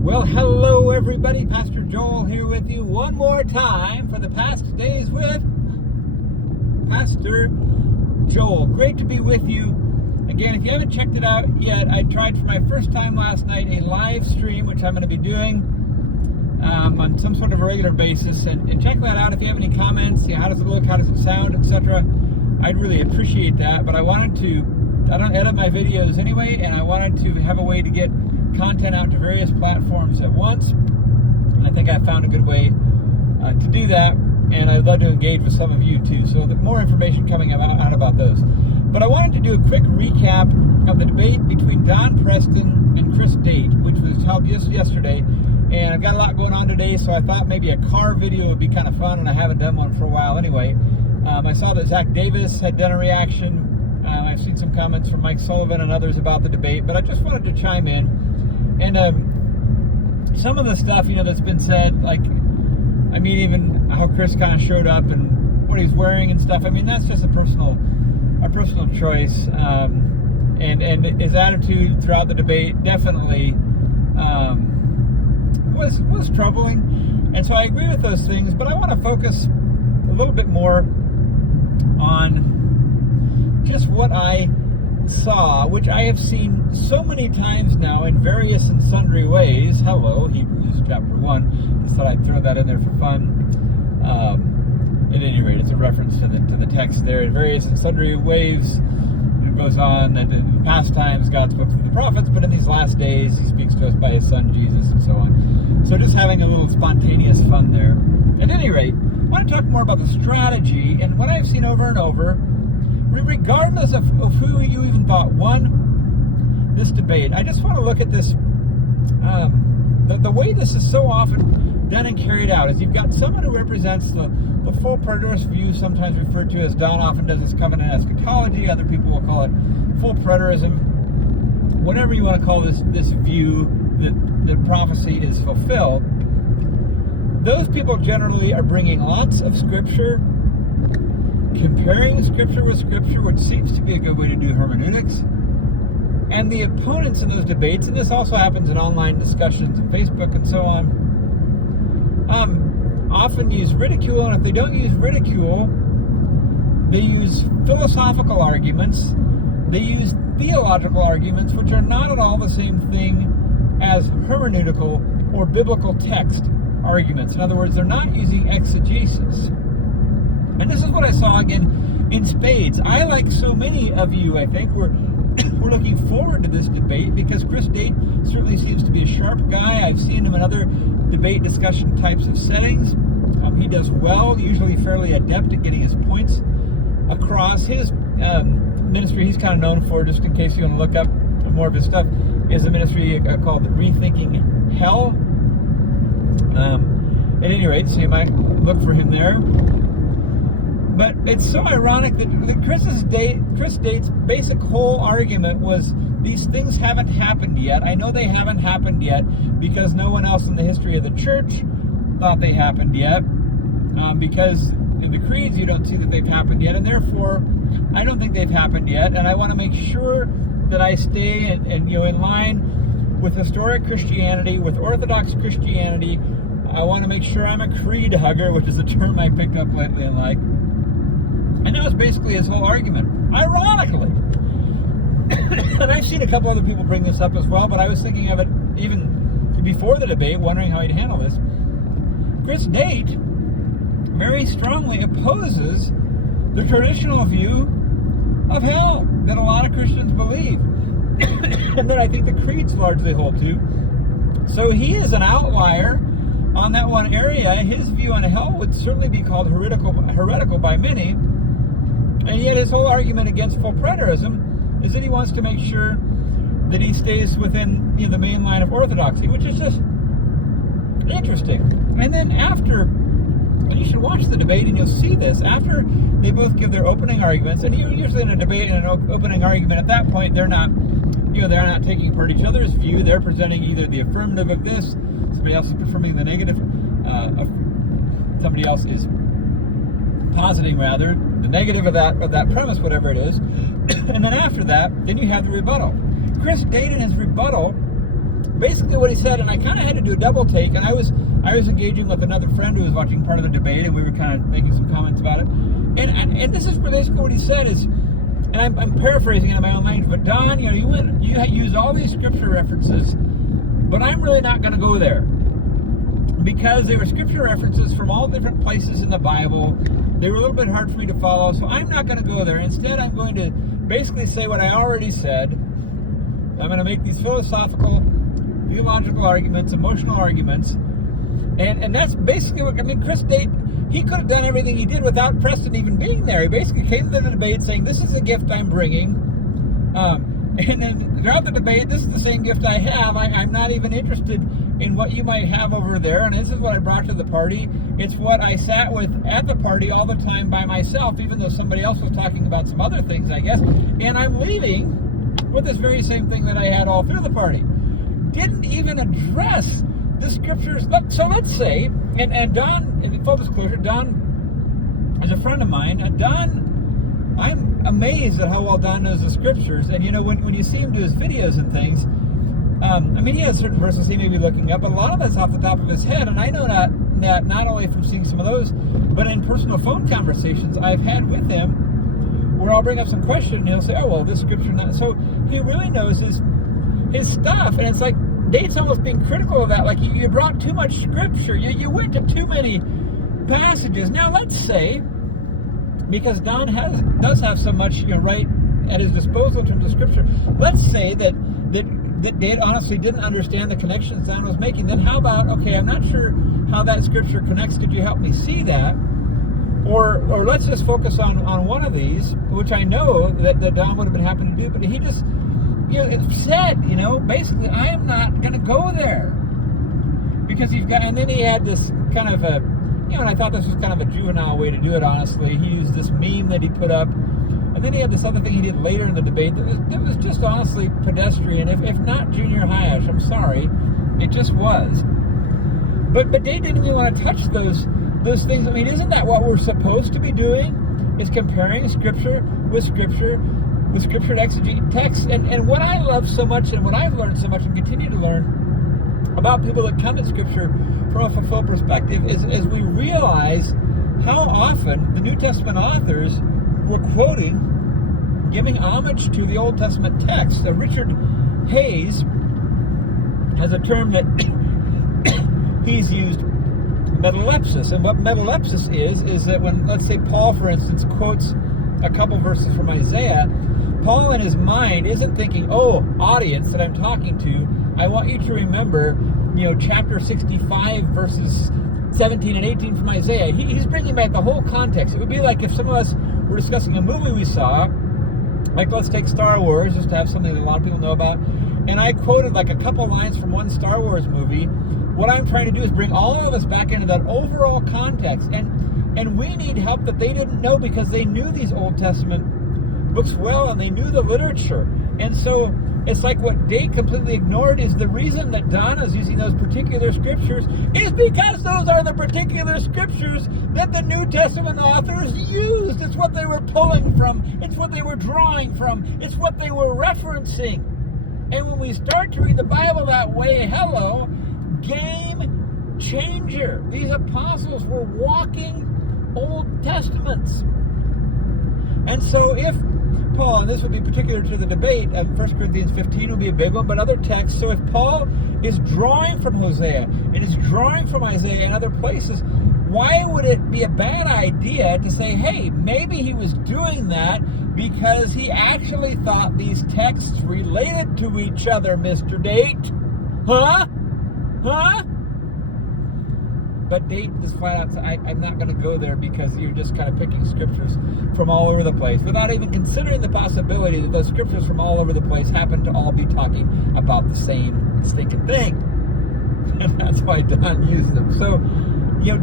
Well, hello everybody, Pastor Joel here with you one more time for the Past Days with Pastor Joel. Great to be with you. Again, if you haven't checked it out yet, I tried for my first time last night a live stream, which I'm going to be doing on some sort of a regular basis. And check that out if you have any comments. How does it look? How does it sound? Etc. I'd really appreciate that. But I don't edit my videos anyway, and I wanted to have a way to get content out to various platforms at once. And I think I found a good way to do that, and I'd love to engage with some of you too. So more information coming out about those. But I wanted to do a quick recap of the debate between Don Preston and Chris Date, which was held just yesterday. And I've got a lot going on today, so I thought maybe a car video would be kind of fun, and I haven't done one for a while anyway. I saw that Zach Davis had done a reaction. I've seen some comments from Mike Sullivan and others about the debate, but I just wanted to chime in. And some of the stuff, that's been said, like, even how Chris kind of showed up and what he's wearing and stuff. That's just a personal choice. And his attitude throughout the debate definitely was troubling. And so I agree with those things, but I want to focus a little bit more on just what I saw, which I have seen so many times now in various and sundry ways. Hello, Hebrews chapter 1. Just thought I'd throw that in there for fun. At any rate, it's a reference to the text there. In various and sundry ways, it goes on that in past times God spoke through the prophets, but in these last days He speaks to us by His Son Jesus, and so on. So just having a little spontaneous fun there. At any rate, I want to talk more about the strategy and what I've seen over and over, regardless of who you even thought won this debate. I just want to look at this, the way this is so often done and carried out is you've got someone who represents the full preterist view, sometimes referred to as Don often does as covenant eschatology. Other people will call it full preterism. Whatever you want to call this view that prophecy is fulfilled. Those people generally are bringing lots of scripture, comparing scripture with scripture, which seems to be a good way to do hermeneutics. And the opponents in those debates, and this also happens in online discussions on Facebook and so on, often use ridicule, and if they don't use ridicule, they use philosophical arguments, they use theological arguments, which are not at all the same thing as hermeneutical or biblical text arguments. In other words, they're not using exegesis. And this is what I saw again in spades. I, like so many of you, I think, we're looking forward to this debate because Chris Date certainly seems to be a sharp guy. I've seen him in other debate discussion types of settings. He does well, usually fairly adept at getting his points across. His ministry he's kind of known for, just in case you want to look up more of his stuff, is a ministry called Rethinking Hell. At any rate, so you might look for him there. But it's so ironic that Chris Date's basic whole argument was these things haven't happened yet. I know they haven't happened yet because no one else in the history of the church thought they happened yet. Because in the creeds you don't see that they've happened yet, and therefore I don't think they've happened yet. And I want to make sure that I stay in line with historic Christianity, with Orthodox Christianity. I want to make sure I'm a creed hugger, which is a term I picked up lately and like. And that was basically his whole argument, ironically. And I've seen a couple other people bring this up as well, but I was thinking of it even before the debate, wondering how he'd handle this. Chris Date very strongly opposes the traditional view of hell that a lot of Christians believe, and that I think the creeds largely hold to. So he is an outlier on that one area. His view on hell would certainly be called heretical by many. And yet his whole argument against full preterism is that he wants to make sure that he stays within the main line of orthodoxy, which is just interesting. And then after, and you should watch the debate and you'll see this, after they both give their opening arguments, and usually in a debate and an opening argument at that point, they're not taking apart each other's view. They're presenting either the affirmative of this, somebody else is affirming the negative, somebody else is positing rather the negative of that premise, whatever it is. And then after that, then you have the rebuttal. Chris Date in his rebuttal basically what he said, and I kind of had to do a double take, and I was engaging with another friend who was watching part of the debate, and we were kind of making some comments about it. And this is basically what he said is, and I'm paraphrasing it in my own language, but Don, you used all these scripture references, but I'm really not going to go there, because they were scripture references from all different places in the Bible. They were a little bit hard for me to follow, so I'm not going to go there. Instead, I'm going to basically say what I already said. I'm going to make these philosophical, theological arguments, emotional arguments, and that's basically what, Chris Date, he could have done everything he did without Preston even being there. He basically came to the debate saying, this is the gift I'm bringing, and then throughout the debate, this is the same gift I have. I'm not even interested in what you might have over there, and this is what I brought to the party. It's what I sat with at the party all the time by myself, even though somebody else was talking about some other things, I guess, and I'm leaving with this very same thing that I had all through the party. Didn't even address the scriptures. So let's say, and Don, in full disclosure, Don is a friend of mine, and Don, I'm amazed at how well Don knows the scriptures. And when you see him do his videos and things, he has certain verses he may be looking up, but a lot of that's off the top of his head. And I know that not only from seeing some of those, but in personal phone conversations I've had with him, where I'll bring up some question and he'll say, oh, well, this scripture not. So he really knows his stuff. And it's like, Date's almost being critical of that. Like, you brought too much scripture. You went to too many passages. Now, let's say, because Don does have so much, right at his disposal in terms of scripture, let's say that Date honestly didn't understand the connections Don was making. Then how about, okay, I'm not sure how that scripture connects. Could you help me see that? Or let's just focus on one of these, which I know that Don would have been happy to do, but he just, said, basically, I am not going to go there. Because and then he had this kind of and I thought this was kind of a juvenile way to do it, honestly. He used this meme that he put up, and then he had this other thing he did later in the debate that was just honestly pedestrian, if not junior high-ish. I'm sorry. It just was. But they didn't even want to touch those things. Isn't that what we're supposed to be doing? Is comparing scripture with scripture to exegete text. And what I love so much, and what I've learned so much and continue to learn about people that come at scripture from a fulfilled perspective is we realize how often the New Testament authors were quoting, giving homage to the Old Testament text. Richard Hayes has a term that he's used, Metalepsis. And what Metalepsis is that when, let's say, Paul, for instance, quotes a couple verses from Isaiah, Paul in his mind isn't thinking, oh, audience that I'm talking to, I want you to remember, chapter 65, verses 17 and 18 from Isaiah. He's bringing back the whole context. It would be like if some of us were discussing a movie we saw, like let's take Star Wars, just to have something that a lot of people know about, and I quoted like a couple lines from one Star Wars movie. What I'm trying to do is bring all of us back into that overall context, and we need help that they didn't know, because they knew these Old Testament books well, and they knew the literature. And so it's like what Date completely ignored is the reason that Don is using those particular scriptures is because those are the particular scriptures that the New Testament authors used. It's what they were pulling from. It's what they were drawing from. It's what they were referencing. And when we start to read the Bible that way, hello, game changer. These apostles were walking Old Testaments. And so if Paul, and this would be particular to the debate, 1 Corinthians 15 would be a big one, but other texts. So if Paul is drawing from Hosea and is drawing from Isaiah and other places, why would it be a bad idea to say, hey, maybe he was doing that because he actually thought these texts related to each other, Mr. Date? Huh? But Date just flat out said, I'm not going to go there because you're just kind of picking scriptures from all over the place, without even considering the possibility that those scriptures from all over the place happen to all be talking about the same stinking thing. And that's why Don used them. So,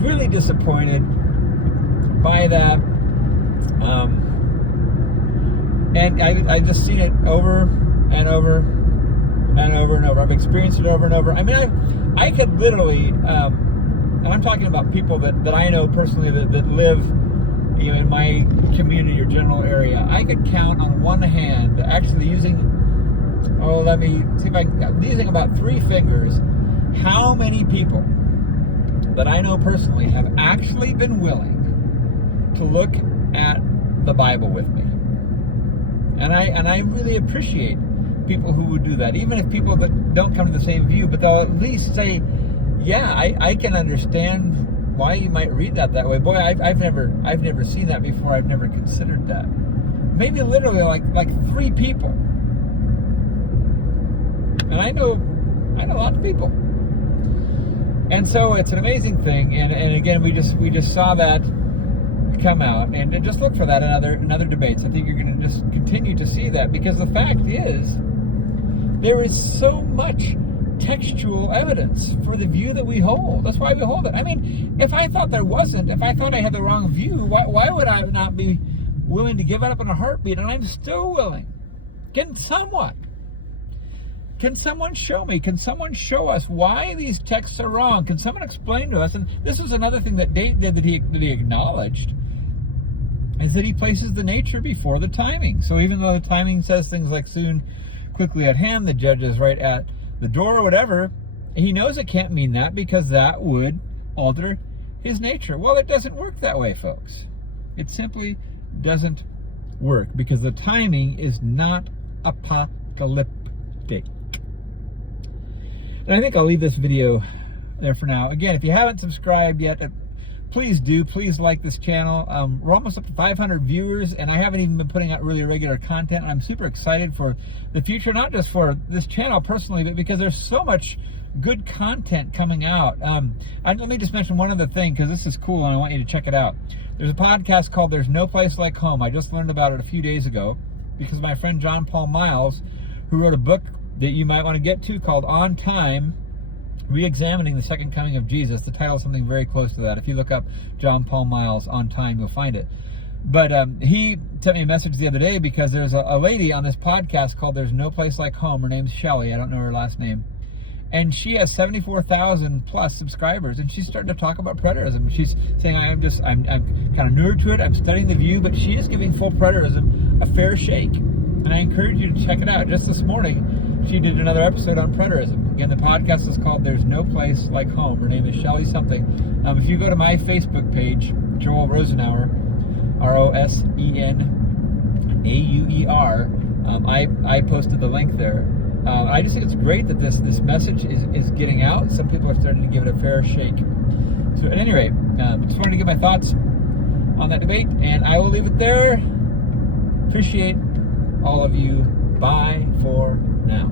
really disappointed by that. And I've just seen it over and over and over and over. I've experienced it over and over. I could literally... and I'm talking about people that I know personally that live, in my community or general area. I could count on one hand, actually using let me see if I can, using about 3 fingers, how many people that I know personally have actually been willing to look at the Bible with me. And I really appreciate people who would do that, even if people that don't come to the same view, but they'll at least say, yeah, I can understand why you might read that way. Boy, I've never seen that before. I've never considered that. Maybe literally like 3 people. And I know lots of people. And so it's an amazing thing. And again, we just saw that come out, and just look for that in other debates. I think you're going to just continue to see that, because the fact is there is so much textual evidence for the view that we hold. That's why we hold it. I mean, if I thought there wasn't, if I thought I had the wrong view, why would I not be willing to give it up in a heartbeat? And I'm still willing. Can someone show me? Can someone show us why these texts are wrong? Can someone explain to us? And this was another thing that Dave did that he acknowledged, is that he places the nature before the timing. So even though the timing says things like soon, quickly at hand, the judge is right at the door or whatever, he knows it can't mean that, because that would alter his nature. Well, it doesn't work that way, folks. It simply doesn't work, because the timing is not apocalyptic. And I think I'll leave this video there for now. Again, if you haven't subscribed yet, please do. Please like this channel. We're almost up to 500 viewers, and I haven't even been putting out really regular content. I'm super excited for the future, not just for this channel personally, but because there's so much good content coming out. Let me just mention one other thing, because this is cool and I want you to check it out. There's a podcast called There's No Place Like Home. I just learned about it a few days ago because my friend John Paul Miles, who wrote a book that you might want to get to called On Time, Re-examining the Second Coming of Jesus. The title is something very close to that. If you look up John Paul Miles On Time, you'll find it. But he sent me a message the other day, because there's a lady on this podcast called There's No Place Like Home. Her name's Shelly. I don't know her last name. And she has 74,000 plus subscribers, and she's starting to talk about preterism. She's saying, I'm kind of newer to it. I'm studying the view, but she is giving full preterism a fair shake. And I encourage you to check it out. Just this morning, she did another episode on preterism. Again, the podcast is called There's No Place Like Home. Her name is Shelly something. If you go to my Facebook page, Joel Rosenauer, Rosenauer, I posted the link there. I just think it's great that this message is getting out. Some people are starting to give it a fair shake. So at any rate, just wanted to give my thoughts on that debate, and I will leave it there. Appreciate all of you. Bye for now.